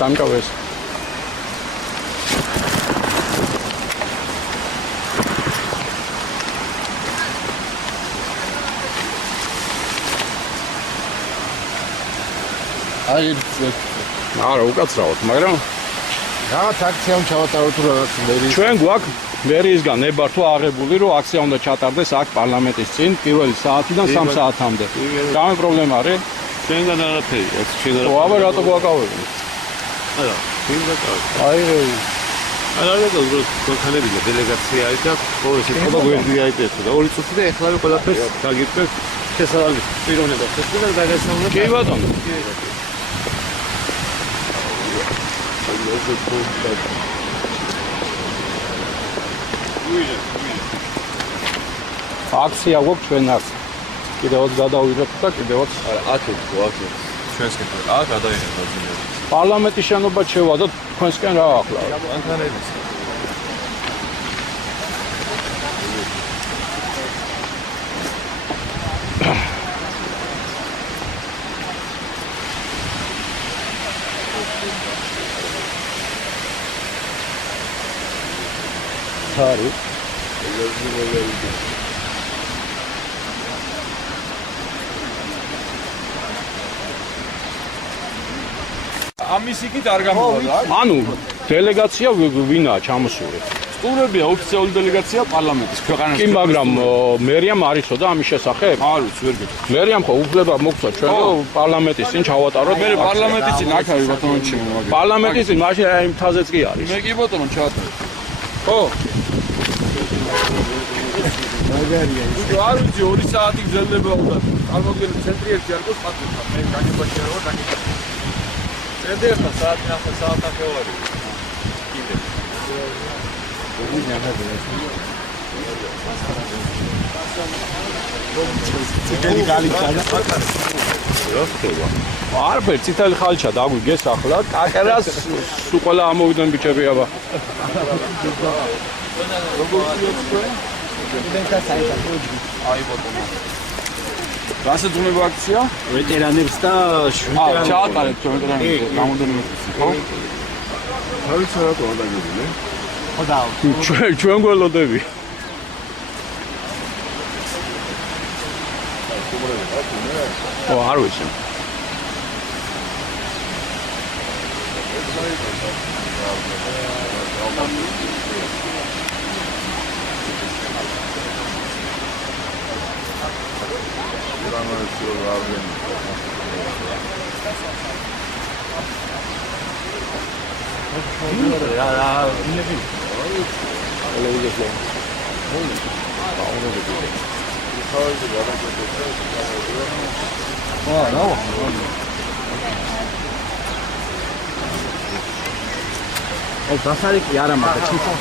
დამკავეს. აი არა უკაცრავად, მაგრამ რაღაც აქცია უნდა ჩავატარო თუ რაღაც მერი. ჩვენ გვაქვს მერიისგან ნებარ თუ აღებული, რომ აქცია უნდა ჩატარდეს აქ პარლამენტის წინ პირველი საათიდან 3 საათამდე. რამე პრობლემა არის? ჩვენგან არაფერი, ჩვენ ო, აბა რატო გვაკავები? არა, ჩვენ ვაკავებ. აი არა, ქონქანები და დელეგაცია არის და ყოველში ხობა გვერდი აიწესო და 2 წუთი და ეხლა ყველაფერს გაგიწევთ შესაძლებელი პიროვნებას. ეს დაგესალმეთ. კი ბატონო. აქცია გვაქვს ჩვენაც. კიდევაც გადავიღებთ და კიდევაც არა, აქეთ ჩვენსკენ გადაიღეთ ბაზინები. პარლამენტის შენობა შევა და თქვენსკენ რა ახლა? მანქანების. Sorry. ამის იქით არ გამოვა. ანუ დელეგაცია ვინაა ჩამოსული? სტუმრებია ოფიციალური დელეგაცია პარლამენტის ქვეყანაში. კი, მაგრამ მერიამ არისო და ამის შესახებ? არის, ვერ გეტყვი. მერიამ ხო უფლება მოგცა ჩვენ რომ პარლამენტის წინ ჩავატაროთ. მე პარლამენტის წინ აქ არის ბატონო ჩემო მაგ. პარლამენტის წინ მაშინ აი მთაზეც კი არის. მე კი ბატონო ჩავატარე. ხო. მაგარია ის. არ ვიცი 2 საათი გრძელდება უნდა. წარმოგიდგენთ ცენტრი ერთი არ გოს პატრულა. მე განებაში რა ვარ დაგიწევ. წერდი ახლა საათი ნახე საათახევარი. კიდე. ციტელი გალიცაა. რა ხდება? არაფერი ციტელი ხალჩა დაგვიგეს ახლა. კაკერას სულ ყველა ამოვიდნენ ბიჭები აბა. აი ბატონო. რასე ძუნება აქცია? ვეტერანებს და აა ჩაატარეთ ჩვენ ვეტერანებს. გამოდენიმე ხო? თავის რატო არ დაგებინე? ხო და ჩვენ გველოდები. ო, არ ვიცი. ო, დასარი კი არა მაგა ჩიფო.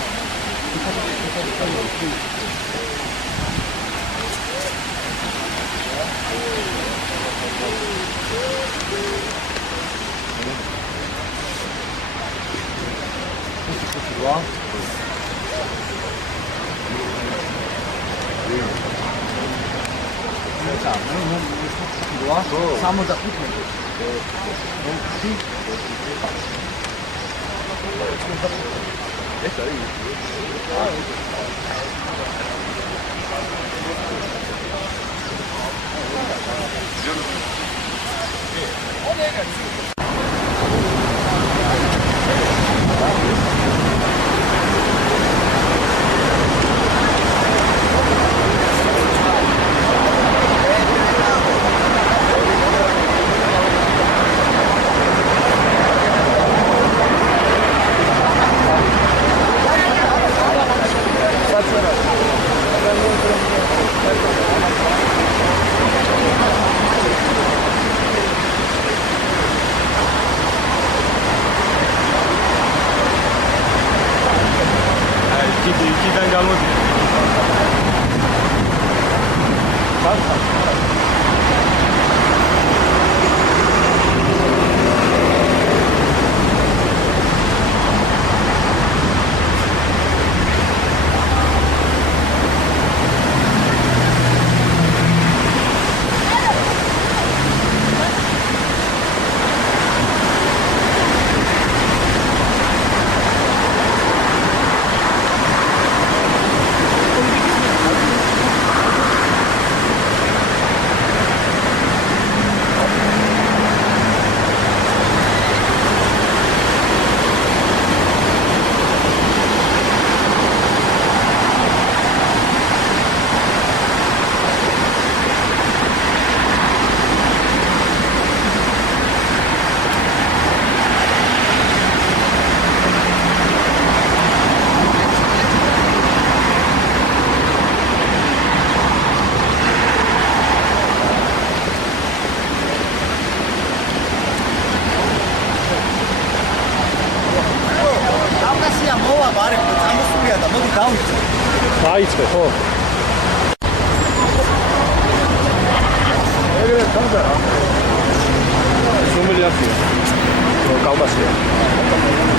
აბა არის წამოსულია და მოდი დავიწყო. დაიწყე ხო? ეგრე თამდა. სუმილი აფია. კალბასია.